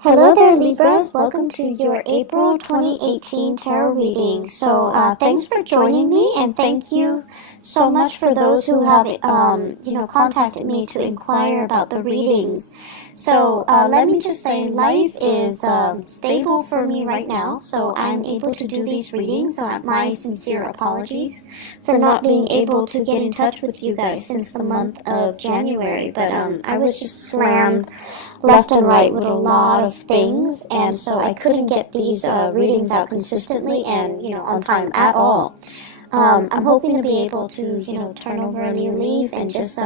Hello there, Libras. Welcome to your April 2018 tarot reading. Thanks for joining me, and thank you so much for those who have, contacted me to inquire about the readings. Let me just say, life is stable for me right now, so I'm able to do these readings. My sincere apologies for not being able to get in touch with you guys since the month of January, but I was just slammed left and right with a lot of things, and so I couldn't get these readings out consistently and on time at all. I'm hoping to be able to turn over a new leaf and just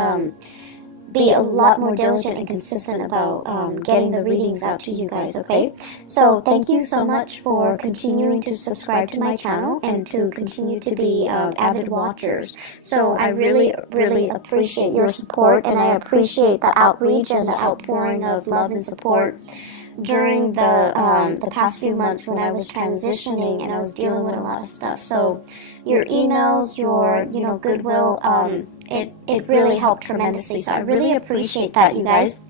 be a lot more diligent and consistent about getting the readings out to you guys, okay? So thank you so much for continuing to subscribe to my channel and to continue to be avid watchers. So I really, really appreciate your support, and I appreciate the outreach and the outpouring of love and support during the past few months when I was transitioning and I was dealing with a lot of stuff. So your emails, your goodwill, it really helped tremendously. So I really appreciate that, you guys.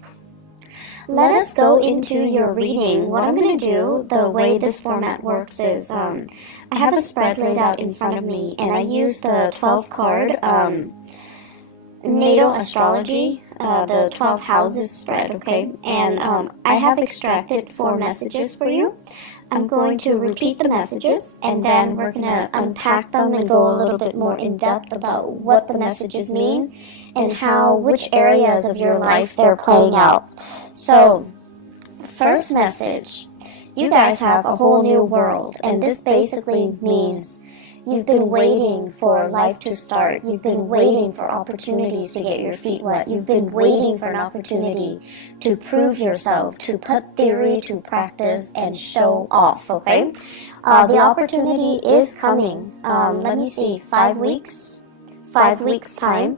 Let us go into your reading. What I'm going to do, the way this format works is I have a spread laid out in front of me, and I use the 12 card natal astrology, the 12 houses spread, okay? And I have extracted 4 messages for you. I'm going to repeat the messages, and then we're going to unpack them and go a little bit more in depth about what the messages mean and which areas of your life they're playing out. So, first message, you guys have a whole new world, and this basically means you've been waiting for life to start. You've been waiting for opportunities to get your feet wet. You've been waiting for an opportunity to prove yourself, to put theory to practice and show off, okay? The opportunity is coming. Let me see, 5 weeks? 5 weeks time.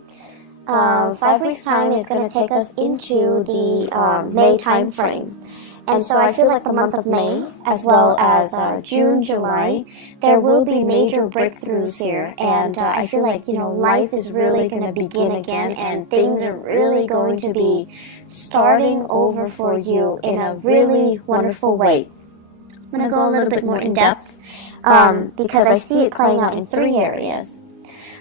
5 weeks time is going to take us into the May time frame. And so I feel like the month of May, as well as June, July, there will be major breakthroughs here. And I feel like, life is really going to begin again, and things are really going to be starting over for you in a really wonderful way. I'm going to go a little bit more in depth because I see it playing out in 3 areas.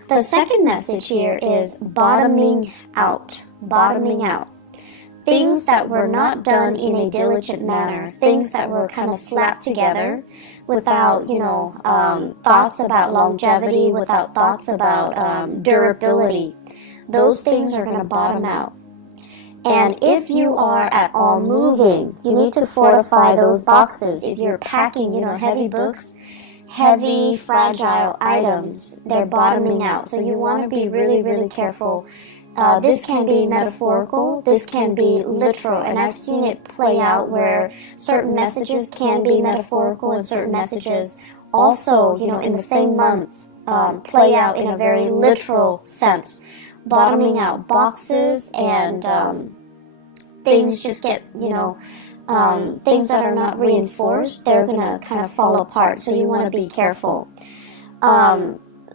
The second message here is bottoming out. Bottoming out. Things that were not done in a diligent manner, things that were kind of slapped together without, thoughts about longevity, without thoughts about durability. Those things are going to bottom out. And if you are at all moving, you need to fortify those boxes. If you're packing, heavy books, heavy, fragile items, they're bottoming out. So you want to be really, really careful. This can be metaphorical, this can be literal, and I've seen it play out where certain messages can be metaphorical and certain messages also, in the same month, play out in a very literal sense. Bottoming out boxes and things just get, things that are not reinforced, they're going to kind of fall apart, so you want to be careful.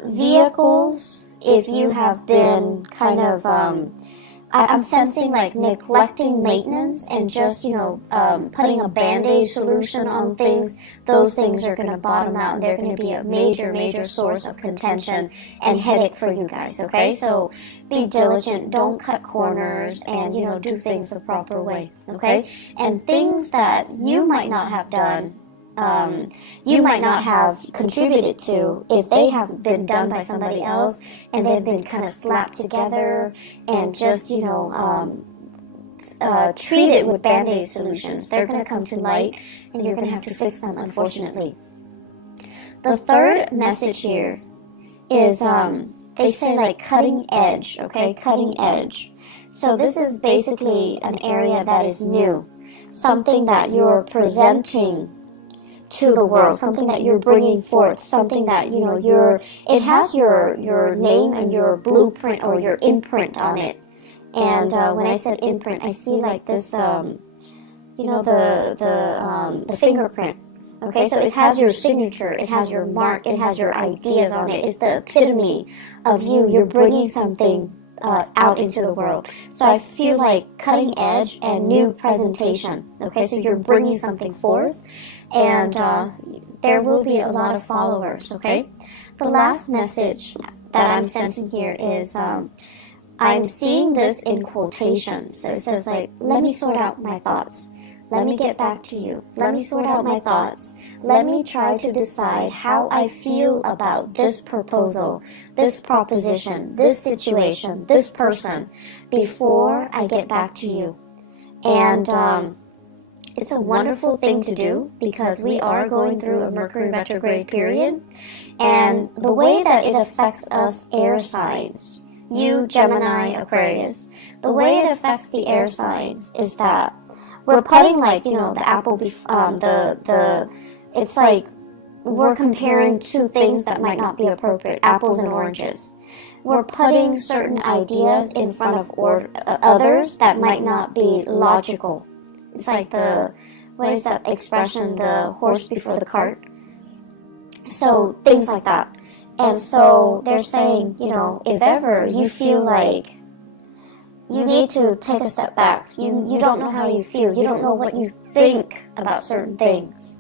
Vehicles, if you have been kind of, I'm sensing like neglecting maintenance and just, putting a Band-Aid solution on things, those things are going to bottom out, and they're going to be a major, major source of contention and headache for you guys, okay? So be diligent, don't cut corners, and, do things the proper way, okay? And things that you might not have done, you might not have contributed to, if they have been done by somebody else and they've been kind of slapped together and just, treated with Band-Aid solutions. They're going to come to light and you're going to have to fix them, unfortunately. The third message here is, they say like cutting edge, okay? Cutting edge. So this is basically an area that is new, something that you're presenting to the world, something that you're bringing forth, something that, it has your name and your blueprint or your imprint on it. And when I said imprint, I see like this, the fingerprint. Okay, so it has your signature, it has your mark, it has your ideas on it. It's the epitome of you. You're bringing something out into the world. So I feel like cutting edge and new presentation. Okay, so you're bringing something forth, and there will be a lot of followers. Okay, the last message that I'm sensing here is I'm seeing this in quotations. So it says like, let me sort out my thoughts. Let me get back to you. Let me sort out my thoughts. Let me try to decide how I feel about this proposal, this proposition, this situation, this person, before I get back to you. And it's a wonderful thing to do because we are going through a Mercury retrograde period. And the way that it affects us air signs, you, Gemini, Aquarius, the way it affects the air signs is that we're putting, like, you know, the apple, it's like we're comparing two things that might not be appropriate, apples and oranges. We're putting certain ideas in front of others that might not be logical. It's like what is that expression, the horse before the cart? So things like that. And so they're saying, you know, if ever you feel like you need to take a step back, you don't know how you feel, you don't know what you think about certain things,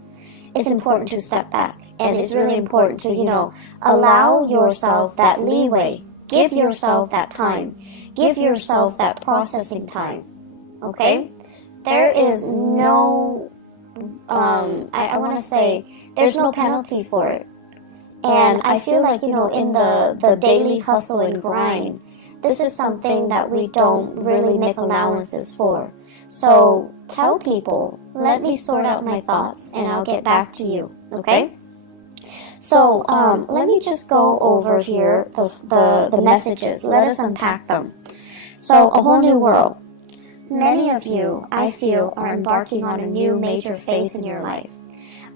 it's important to step back. And it's really important to, you know, allow yourself that leeway, give yourself that time, give yourself that processing time. Okay? There is no, I want to say, there's no penalty for it. And I feel like, you know, in the daily hustle and grind, this is something that we don't really make allowances for. So tell people, let me sort out my thoughts and I'll get back to you, okay? So let me just go over here the messages. Let us unpack them. So a whole new world. Many of you, I feel, are embarking on a new major phase in your life.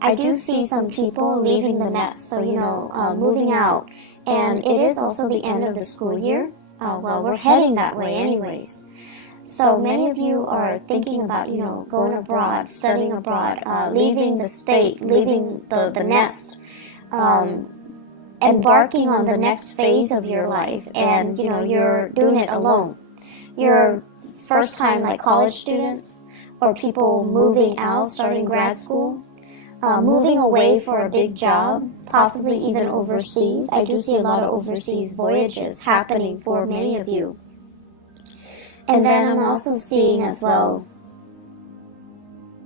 I do see some people leaving the nest, so, you know, moving out. And it is also the end of the school year. Well, we're heading that way anyways. So many of you are thinking about, you know, going abroad, studying abroad, leaving the state, leaving the nest, embarking on the next phase of your life. And, you know, you're doing it alone. You're first time, like college students or people moving out, starting grad school. Moving away for a big job, possibly even overseas. I do see a lot of overseas voyages happening for many of you. And then I'm also seeing as well,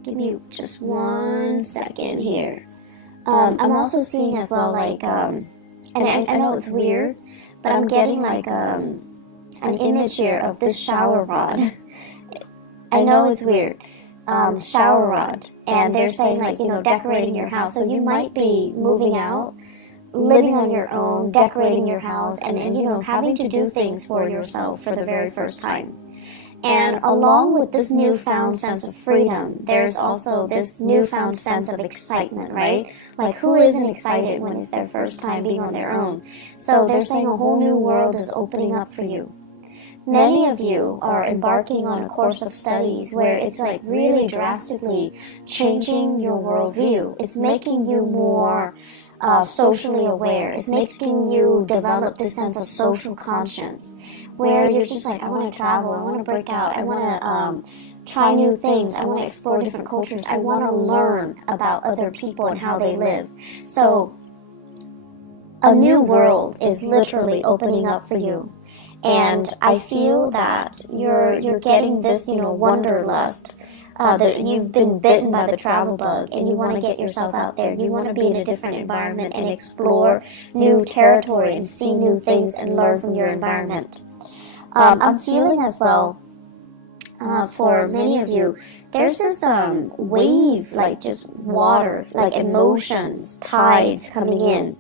give me just 1 second here. I'm also seeing as well, like, and I know it's weird, but I'm getting like an image here of this shower rod. I know it's weird. Shower rod, and they're saying, like, you know, decorating your house. So you might be moving out, living on your own, decorating your house, and you know, having to do things for yourself for the very first time. And along with this newfound sense of freedom, there's also this newfound sense of excitement, right? Like, who isn't excited when it's their first time being on their own? So they're saying a whole new world is opening up for you. Many of you are embarking on a course of studies where it's like really drastically changing your worldview. It's making you more socially aware. It's making you develop this sense of social conscience where you're just like, I want to travel, I want to break out, I want to try new things, I want to explore different cultures, I want to learn about other people and how they live. So a new world is literally opening up for you. And I feel that you're getting this, you know, wanderlust, that you've been bitten by the travel bug and you want to get yourself out there. You want to be in a different environment and explore new territory and see new things and learn from your environment. I'm feeling as well, for many of you, there's this wave, like just water, like emotions, tides coming in.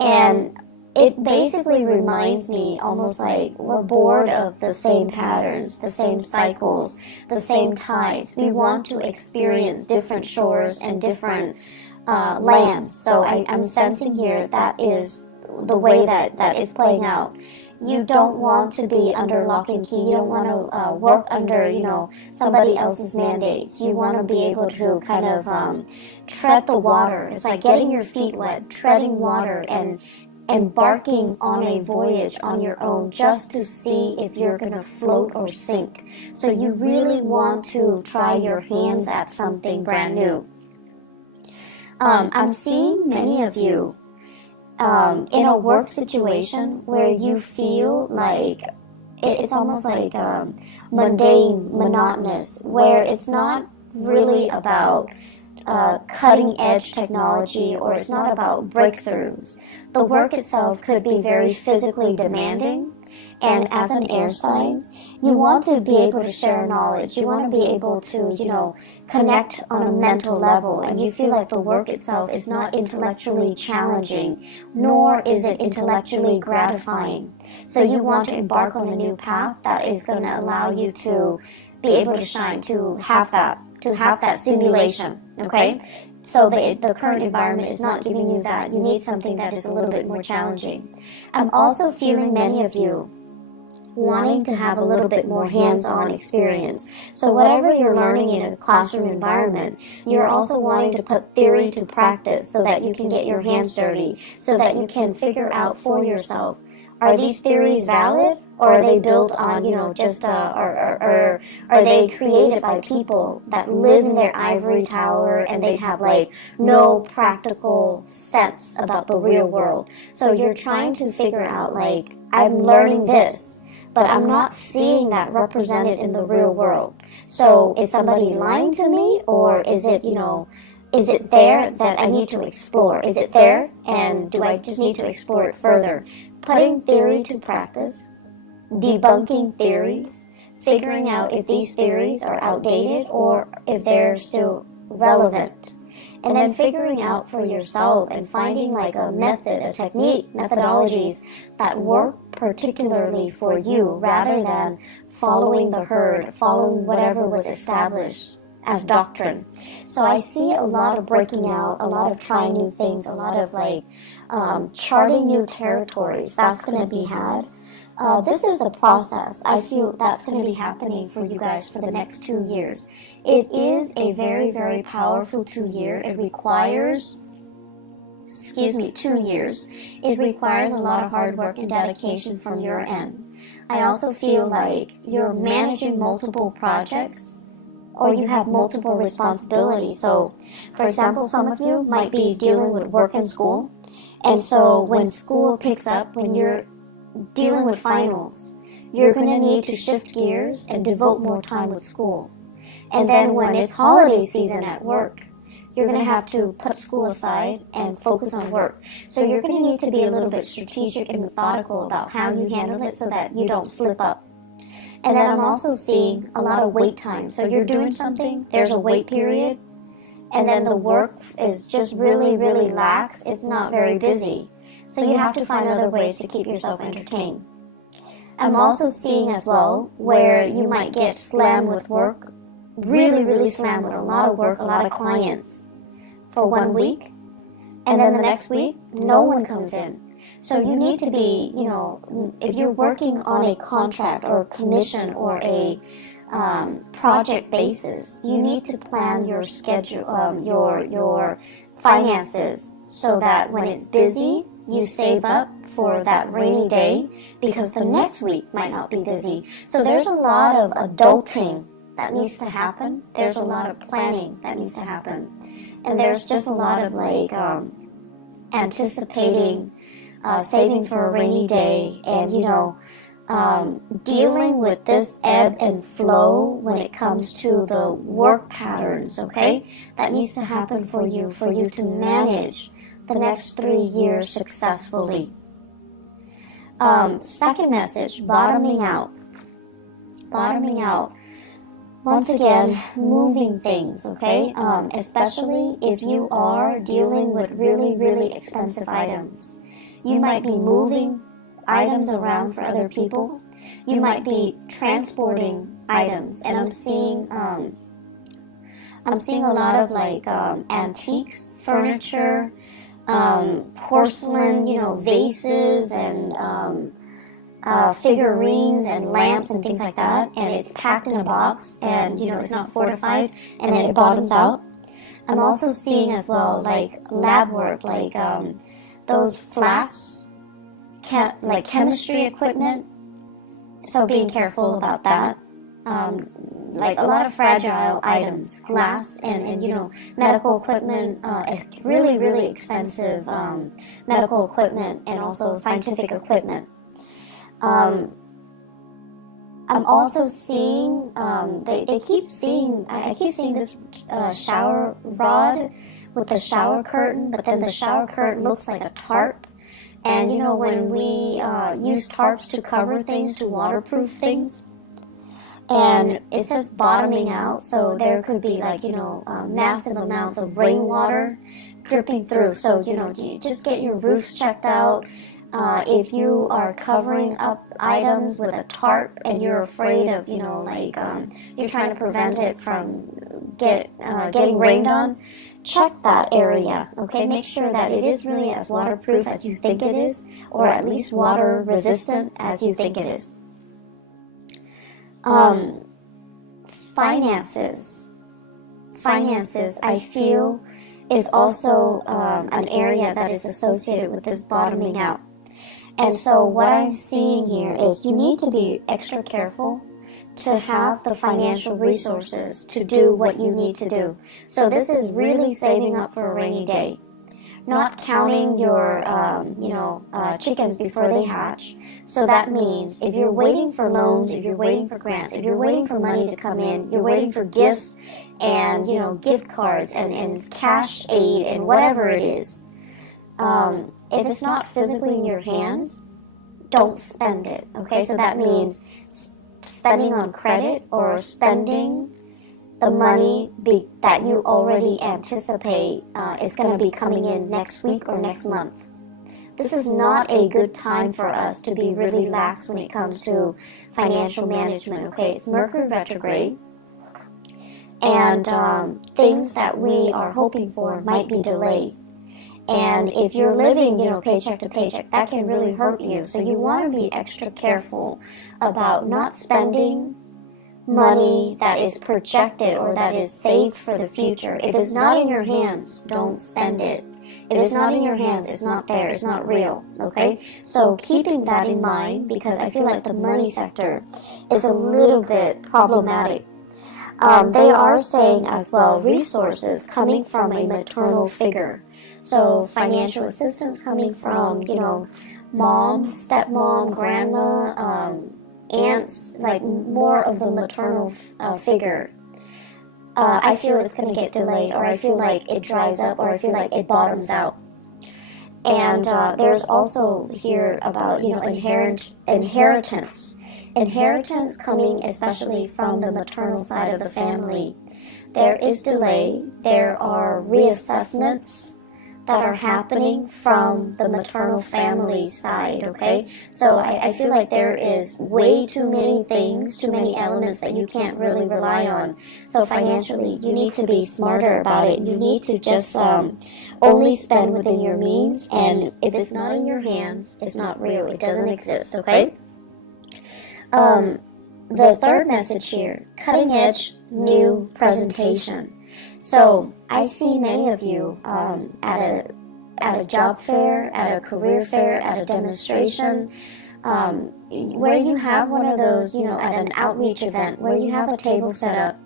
And it basically reminds me almost like we're bored of the same patterns, the same cycles, the same tides. We want to experience different shores and different lands. So I'm sensing here that is the way that it's playing out. You don't want to be under lock and key. You don't want to work under, you know, somebody else's mandates. You want to be able to kind of tread the water. It's like getting your feet wet, treading water, and embarking on a voyage on your own just to see if you're going to float or sink. So you really want to try your hands at something brand new. I'm seeing many of you in a work situation where you feel like it's almost like mundane, monotonous, where it's not really about cutting edge technology, or it's not about breakthroughs. The work itself could be very physically demanding, and as an air sign, you want to be able to share knowledge. You want to be able to, connect on a mental level, and you feel like the work itself is not intellectually challenging, nor is it intellectually gratifying. So you want to embark on a new path that is going to allow you to be able to shine, to have that simulation, okay? So the current environment is not giving you that. You need something that is a little bit more challenging. I'm also feeling many of you wanting to have a little bit more hands-on experience. So whatever you're learning in a classroom environment, you're also wanting to put theory to practice so that you can get your hands dirty, so that you can figure out for yourself, are these theories valid, or are they built on, or are they created by people that live in their ivory tower and they have like no practical sense about the real world? So you're trying to figure out, like, I'm learning this, but I'm not seeing that represented in the real world. So is somebody lying to me, or is it, is it there that I need to explore? Is it there, and do I just need to explore it further? Putting theory to practice, debunking theories, figuring out if these theories are outdated or if they're still relevant. And then figuring out for yourself and finding like a method, a technique, methodologies that work particularly for you, rather than following the herd, following whatever was established as doctrine. So I see a lot of breaking out, a lot of trying new things, a lot of like charting new territories. That's going to be had. This is a process. I feel that's going to be happening for you guys for the next 2 years. It is a very, very powerful 2 year. It requires 2 years. It requires a lot of hard work and dedication from your end. I also feel like you're managing multiple projects, or you have multiple responsibilities. So, for example, some of you might be dealing with work and school. And so when school picks up, when you're dealing with finals, you're going to need to shift gears and devote more time with school. And then when it's holiday season at work, you're going to have to put school aside and focus on work. So you're going to need to be a little bit strategic and methodical about how you handle it so that you don't slip up. And then I'm also seeing a lot of wait time. So you're doing something, there's a wait period, and then the work is just really, really lax. It's not very busy. So you have to find other ways to keep yourself entertained. I'm also seeing as well where you might get slammed with work, really, really slammed with a lot of work, a lot of clients for 1 week. And then the next week, no one comes in. So you need to be, if you're working on a contract or commission or a project basis, you need to plan your schedule, your finances, so that when it's busy, you save up for that rainy day, because the next week might not be busy. So there's a lot of adulting that needs to happen. There's a lot of planning that needs to happen. And there's just a lot of like anticipating, saving for a rainy day, and dealing with this ebb and flow when it comes to the work patterns, okay? That needs to happen for you to manage the next 3 years successfully. Second message, bottoming out. Bottoming out. Once again, moving things, okay? Especially if you are dealing with really, really expensive items. You might be moving items around for other people. You might be transporting items, and I'm seeing a lot of like antiques, furniture, porcelain, vases and figurines and lamps and things like that, and it's packed in a box, and it's not fortified, and then it bottoms out. I'm also seeing as well like lab work, like those flasks like chemistry equipment, so being careful about that. Like a lot of fragile items, glass and you know, medical equipment, really, really expensive medical equipment, and also scientific equipment. I'm also seeing, they keep seeing, I keep seeing this shower rod with the shower curtain, but then the shower curtain looks like a tarp. And you know, when we use tarps to cover things, to waterproof things, and it says bottoming out, so there could be like, you know, massive amounts of rainwater dripping through. So, you know, you just get your roofs checked out. If you are covering up items with a tarp and you're afraid of, you know, like you're trying to prevent it from getting rained on, check that area, okay? Make sure that it is really as waterproof as you think it is, or at least water resistant as you think it is. Finances, I feel, is also an area that is associated with this bottoming out. And so what I'm seeing here is you need to be extra careful to have the financial resources to do what you need to do. So this is really saving up for a rainy day. Not counting your, chickens before they hatch. So that means if you're waiting for loans, if you're waiting for grants, if you're waiting for money to come in, you're waiting for gifts and, you know, gift cards and cash aid and whatever it is. If it's not physically in your hands, don't spend it, okay? So that means spending on credit or spending the money that you already anticipate is going to be coming in next week or next month. This is not a good time for us to be really lax when it comes to financial management, okay? It's Mercury retrograde, and things that we are hoping for might be delayed. And if you're living, you know, paycheck to paycheck, that can really hurt you. So you want to be extra careful about not spending money that is projected or that is saved for the future. If it's not in your hands, don't spend it. If it's not in your hands, it's not there, it's not real, okay? So keeping that in mind, because I feel like the money sector is a little bit problematic. They are saying as well resources coming from a maternal figure. So financial assistance coming from, you know, mom, stepmom, grandma, aunts, like more of the maternal figure. I feel it's going to get delayed, or I feel like it dries up, or I feel like it bottoms out. And there's also here about, you know, inheritance. Inheritance coming especially from the maternal side of the family. There is delay. There are reassessments that are happening from the maternal family side, okay? So I feel like there is way too many things, too many elements that you can't really rely on. So financially, you need to be smarter about it. You need to just only spend within your means, and if it's not in your hands, it's not real. It doesn't exist, okay? The third message here, cutting edge, new presentation. So I see many of you at a job fair, at a career fair, at a demonstration, where you have one of those, you know, at an outreach event where you have a table set up,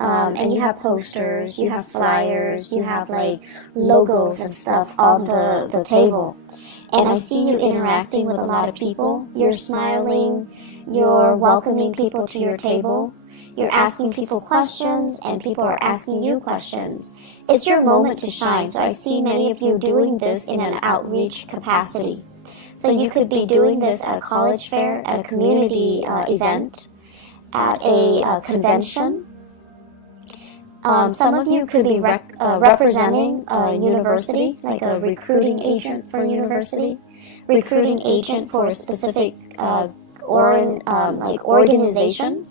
and you have posters, you have flyers, you have like logos and stuff on the table. And I see you interacting with a lot of people. You're smiling, you're welcoming people to your table. You're asking people questions, and people are asking you questions. It's your moment to shine. So I see many of you doing this in an outreach capacity. So you could be doing this at a college fair, at a community event, at a convention. Some of you could be representing a university, like a recruiting agent for a university, recruiting agent for a specific organization.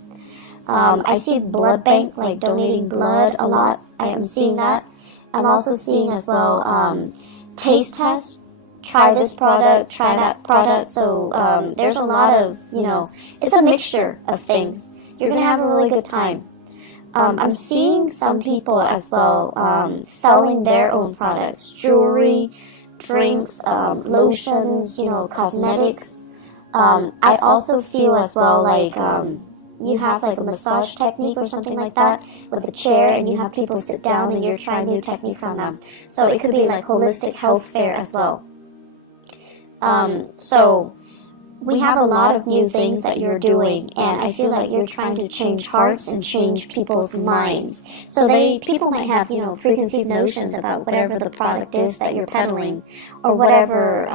I see blood bank, like donating blood a lot. I am seeing that. I'm also seeing as well taste test. Try this product, try that product. So there's a lot of, you know, it's a mixture of things. You're going to have a really good time. I'm seeing some people as well selling their own products, jewelry, drinks, lotions, cosmetics. I also feel as well like you have like a massage technique or something like that with a chair, and you have people sit down and you're trying new techniques on them. So it could be like holistic health fair as well. So we have a lot of new things that you're doing, and I feel like you're trying to change hearts and change people's minds. So people might have, preconceived notions about whatever the product is that you're peddling, or whatever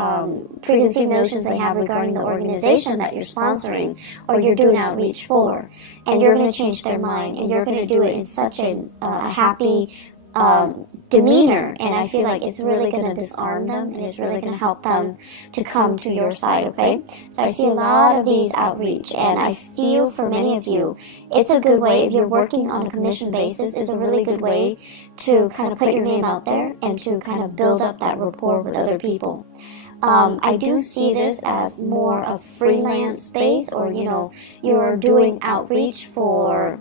preconceived notions they have regarding the organization that you're sponsoring or you're doing outreach for. And you're going to change their mind, and you're going to do it in such a happy demeanor, and I feel like it's really going to disarm them, and it's really going to help them to come to your side, okay? So I see a lot of these outreach, and I feel for many of you, it's a good way, if you're working on a commission basis, it's a really good way to kind of put your name out there and to kind of build up that rapport with other people. I do see this as more of freelance space, or, you're doing outreach for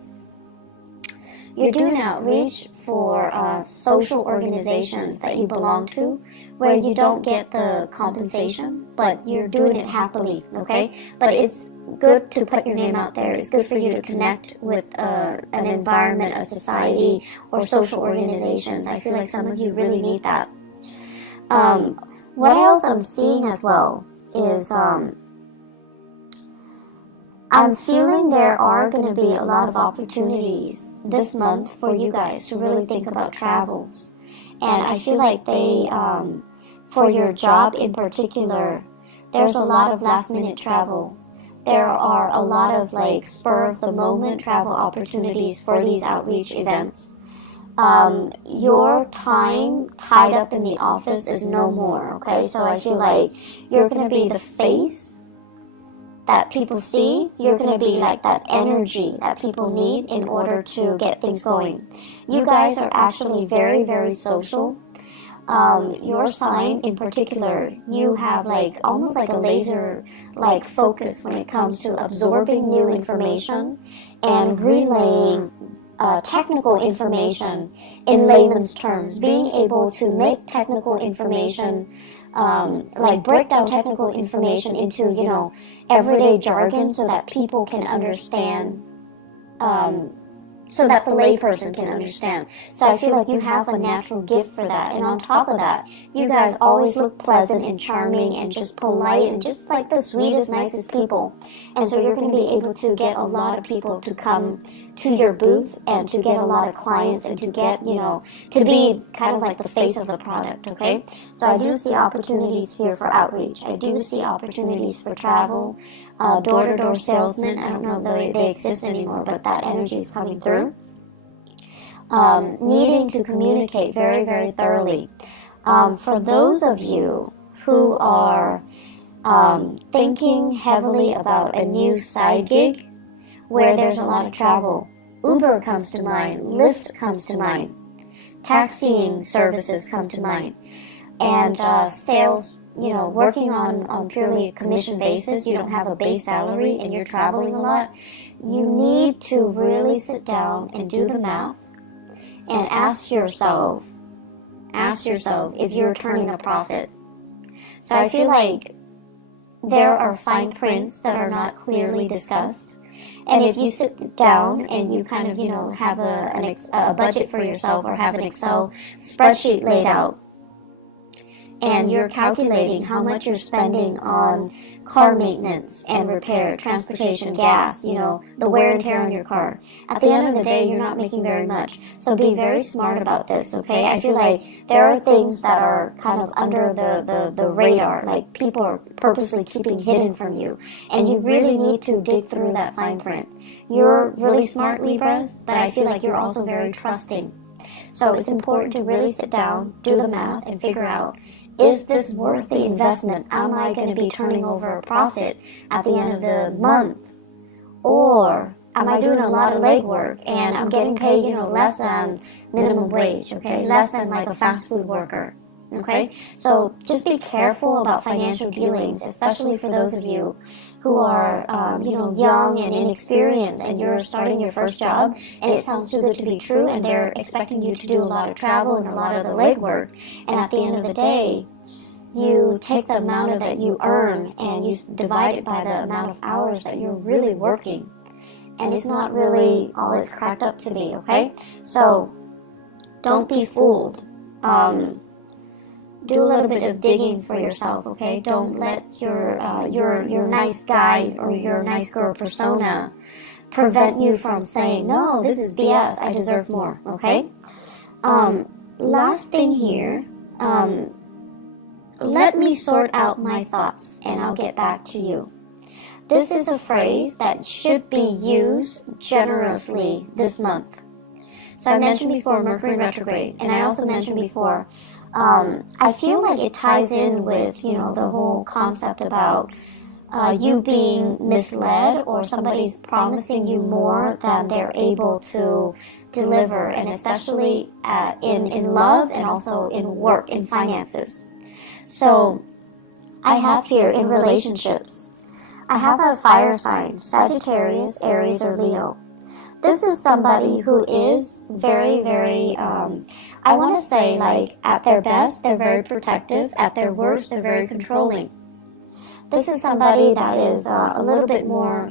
social organizations that you belong to, where you don't get the compensation, but you're doing it happily, okay? But it's good to put your name out there. It's good for you to connect with an environment, a society, or social organizations. I feel like some of you really need that. What else I'm seeing as well is I'm feeling there are going to be a lot of opportunities this month for you guys to really think about travels. And I feel like for your job in particular, there's a lot of last minute travel. There are a lot of like spur of the moment travel opportunities for these outreach events. Your time tied up in the office is no more, okay? So I feel like you're going to be the face that people see. You're going to be like that energy that people need in order to get things going. You guys are actually very, very social. Your sign in particular, you have like almost like a laser like focus when it comes to absorbing new information and relaying technical information in layman's terms, being able to make technical information like break down technical information into, everyday jargon so that people can understand, so that the layperson can understand. So I feel like you have a natural gift for that. And on top of that, you guys always look pleasant and charming and just polite and just like the sweetest, nicest people. And so you're going to be able to get a lot of people to come to your booth and to get a lot of clients and to get, to be kind of like the face of the product, okay? So I do see opportunities here for outreach. I do see opportunities for travel, door-to-door salesmen. I don't know if they exist anymore, but that energy is coming through. Needing to communicate very, very thoroughly. For those of you who are thinking heavily about a new side gig where there's a lot of travel, Uber comes to mind, Lyft comes to mind, taxiing services come to mind, and sales, working on purely a commission basis, you don't have a base salary and you're traveling a lot, you need to really sit down and do the math and ask yourself if you're turning a profit. So I feel like there are fine prints that are not clearly discussed. And if you sit down and you kind of, have a budget for yourself, or have an Excel spreadsheet laid out, and you're calculating how much you're spending on car maintenance and repair, transportation, gas, the wear and tear on your car. At the end of the day, you're not making very much. So be very smart about this, okay? I feel like there are things that are kind of under the radar, like people are purposely keeping hidden from you. And you really need to dig through that fine print. You're really smart, Libras, but I feel like you're also very trusting. So it's important to really sit down, do the math, and figure out, is this worth the investment? Am I going to be turning over a profit at the end of the month? Or am I doing a lot of legwork and I'm getting paid, less than minimum wage, okay? Less than like a fast food worker, okay? So just be careful about financial dealings, especially for those of you who are, young and inexperienced, and you're starting your first job, and it sounds too good to be true, and they're expecting you to do a lot of travel and a lot of the legwork, and at the end of the day, you take the amount of that you earn and you divide it by the amount of hours that you're really working. And it's not really all it's cracked up to be, okay? So don't be fooled. Do a little bit of digging for yourself, okay? Don't let your nice guy or your nice girl persona prevent you from saying, no, this is BS, I deserve more, okay? Last thing here, let me sort out my thoughts and I'll get back to you. This is a phrase that should be used generously this month. So I mentioned before Mercury retrograde, and I also mentioned before, I feel like it ties in with, the whole concept about you being misled or somebody's promising you more than they're able to deliver, and especially in love and also in work, in finances. So I have here in relationships, I have a fire sign, Sagittarius, Aries, or Leo. This is somebody who is very, very, I want to say, like, at their best, they're very protective. At their worst, they're very controlling. This is somebody that is a little bit more,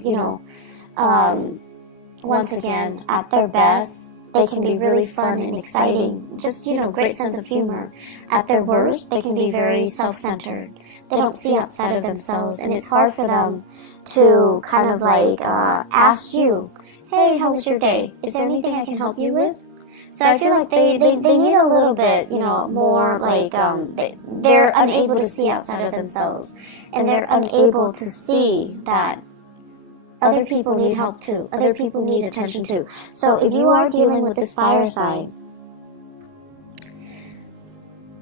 once again, at their best, they can be really fun and exciting. Just, great sense of humor. At their worst, they can be very self-centered. They don't see outside of themselves, and it's hard for them to kind of like ask you, hey, how was your day? Is there anything I can help you with? So I feel like they need a little bit, more like they're unable to see outside of themselves, and they're unable to see that other people need help too. Other people need attention too. So if you are dealing with this fire sign,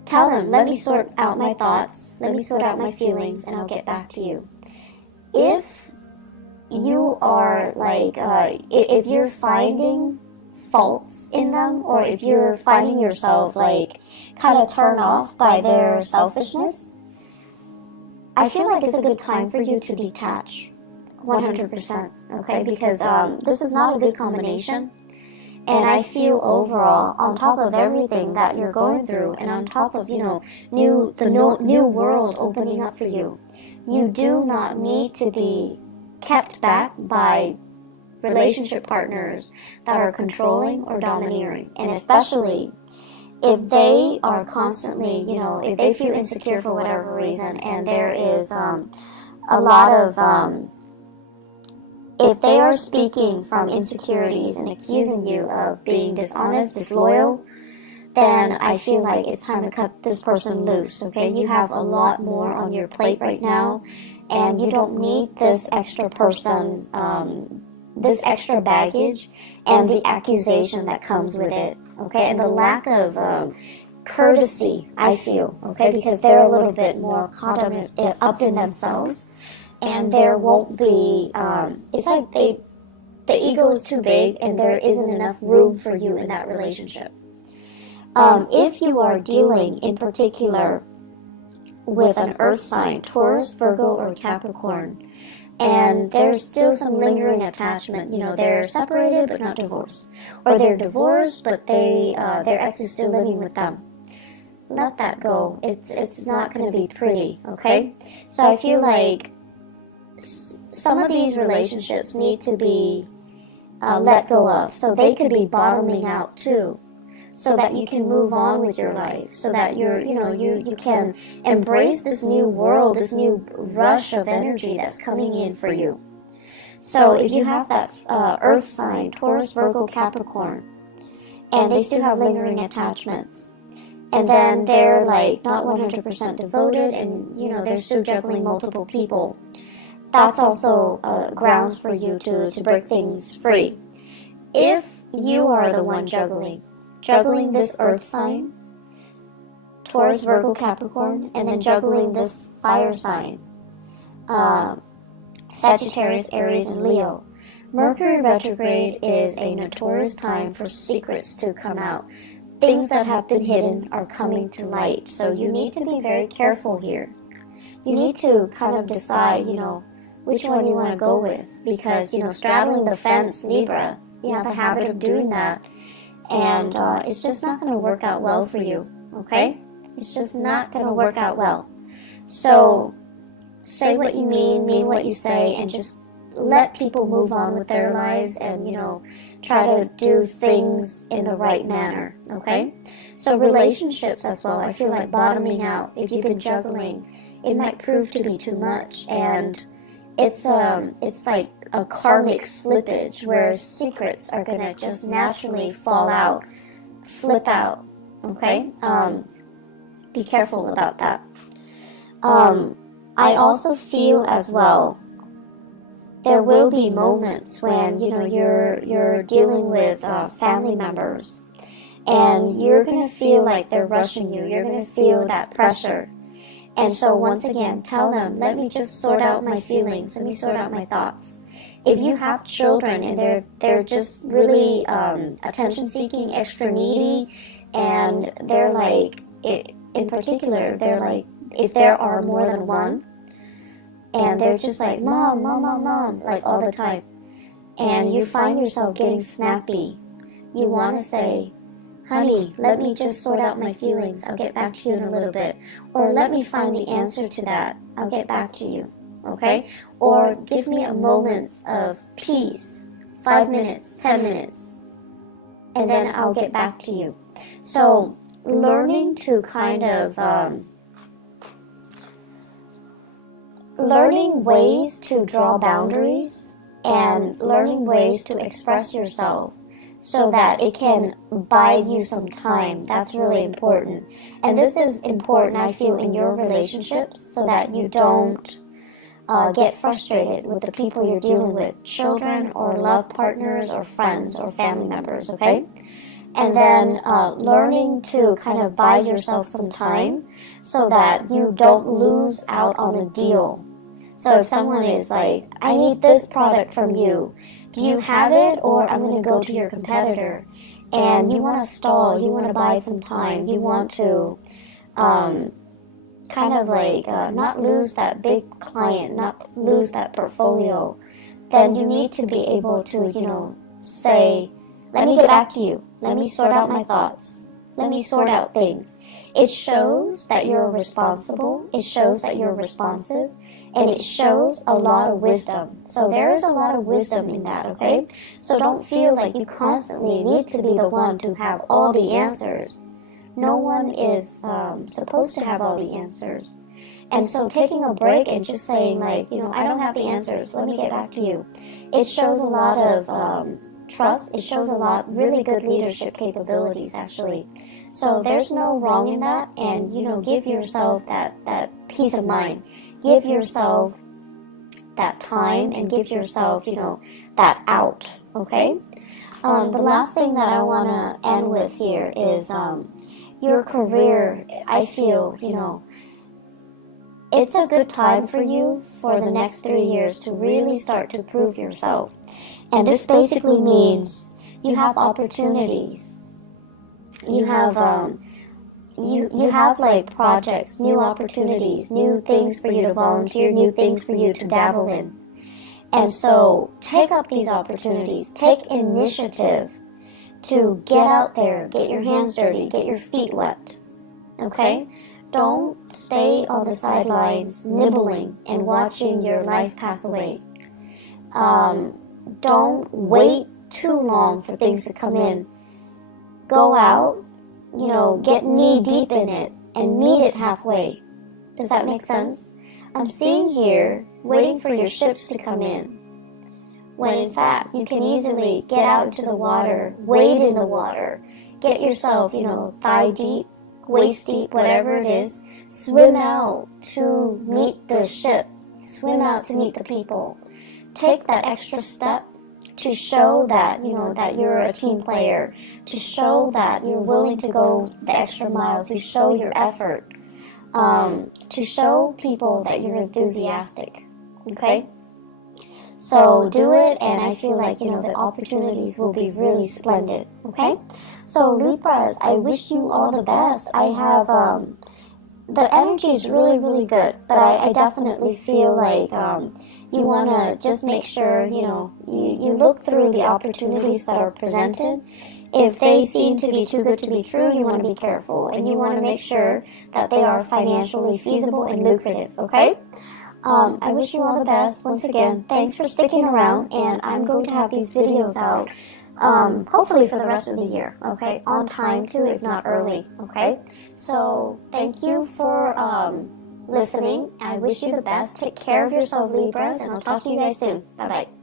tell them, let me sort out my thoughts, let me sort out my feelings, and I'll get back to you. If you are like, if you're finding faults in them, or if you're finding yourself like kind of turned off by their selfishness, I feel like it's a good time for you to detach 100%, okay? Because this is not a good combination. And I feel overall, on top of everything that you're going through, and on top of, the new world opening up for you, you do not need to be kept back by relationship partners that are controlling or domineering. And especially if they are constantly, if they feel insecure for whatever reason, and there is a lot of... if they are speaking from insecurities and accusing you of being dishonest, disloyal, then I feel like it's time to cut this person loose, okay? You have a lot more on your plate right now, and you don't need this extra person, this extra baggage, and the accusation that comes with it, okay? And the lack of courtesy, I feel, okay? Because they're a little bit more caught up in themselves. And there won't be, it's like the ego is too big and there isn't enough room for you in that relationship. If you are dealing in particular with an earth sign, Taurus, Virgo, or Capricorn, and there's still some lingering attachment, they're separated but not divorced, or they're divorced but their ex is still living with them. Let that go. It's not going to be pretty, okay? So I feel like some of these relationships need to be let go of, so they could be bottoming out too, so that you can move on with your life, so that you can embrace this new world, this new rush of energy that's coming in for you. So if you have that earth sign, Taurus, Virgo, Capricorn, and they still have lingering attachments, and then they're like not 100% devoted, and they're still juggling multiple people, that's also grounds for you to break things free. If you are the one juggling this earth sign, Taurus, Virgo, Capricorn, and then juggling this fire sign, Sagittarius, Aries, and Leo, Mercury retrograde is a notorious time for secrets to come out. Things that have been hidden are coming to light, so you need to be very careful here. You need to kind of decide, which one you want to go with, because, straddling the fence, Libra, you have a habit of doing that, and it's just not going to work out well for you, okay? It's just not going to work out well. So say what you mean what you say, and just let people move on with their lives, and, you know, try to do things in the right manner, okay? So relationships as well, I feel like bottoming out. If you've been juggling, it might prove to be too much, and it's like a karmic slippage where secrets are gonna just naturally fall out, slip out, okay? Be careful about that. I also feel as well, there will be moments when, you know, you're dealing with family members, and you're gonna feel like they're rushing you. You're gonna feel that pressure. And so once again, tell them, let me just sort out my feelings. Let me sort out my thoughts. If you have children and they're just really attention-seeking, extra needy, and they're like, in particular, they're like, if there are more than one, and they're just like, mom, mom, mom, mom, like all the time, and you find yourself getting snappy, you want to say, honey, let me just sort out my feelings. I'll get back to you in a little bit. Or let me find the answer to that. I'll get back to you. Okay? Or give me a moment of peace. 5 minutes, 10 minutes. And then I'll get back to you. So learning to kind of learning ways to draw boundaries and learning ways to express yourself so that it can buy you some time. That's really important. And this is important, I feel, in your relationships, so that you don't get frustrated with the people you're dealing with, children or love partners or friends or family members, okay? And then learning to kind of buy yourself some time so that you don't lose out on a deal. So if someone is like, I need this product from you, do you have it, or I'm going to go to your competitor, and you want to stall, you want to buy some time, you want to kind of like not lose that big client, not lose that portfolio, then you need to be able to, you know, say, let me get back to you, let me sort out my thoughts, let me sort out things. It shows that you're responsible, it shows that you're responsive, and it shows a lot of wisdom. So there is a lot of wisdom in that, okay? So don't feel like you constantly need to be the one to have all the answers. No one is supposed to have all the answers. And so taking a break and just saying, like, you know, I don't have the answers, let me get back to you. It shows a lot of trust. It shows a lot really good leadership capabilities, actually. So there's no wrong in that, and, you know, give yourself that peace of mind. Give yourself that time, and give yourself, you know, that out, okay? The last thing that I want to end with here is your career. I feel, you know, it's a good time for you for the next 3 years to really start to prove yourself. And this basically means you have opportunities. You have you have like projects, new opportunities, new things for you to volunteer, new things for you to dabble in. And so take up these opportunities, take initiative to get out there, get your hands dirty, get your feet wet, okay? Don't stay on the sidelines nibbling and watching your life pass away. Don't wait too long for things to come in. Go out, you know, get knee deep in it and meet it halfway. Does that make sense? I'm seeing here, waiting for your ships to come in, when in fact you can easily get out into the water, wade in the water, get yourself, you know, thigh deep, waist deep, whatever it is, swim out to meet the ship, swim out to meet the people. Take that extra step to show that, you know, that you're a team player, to show that you're willing to go the extra mile, to show your effort, to show people that you're enthusiastic, okay? So do it, and I feel like, you know, the opportunities will be really splendid, okay? So Libras, I wish you all the best. I have, the energy is really, really good, but I definitely feel like you want to just make sure, you look through the opportunities that are presented. If they seem to be too good to be true, you want to be careful, and you want to make sure that they are financially feasible and lucrative, okay? I wish you all the best. Once again, thanks for sticking around, and I'm going to have these videos out, hopefully for the rest of the year, okay? On time too, if not early, okay? So thank you for listening. I wish you the best. Take care of yourself, Libras, and I'll talk to you guys soon. Bye-bye.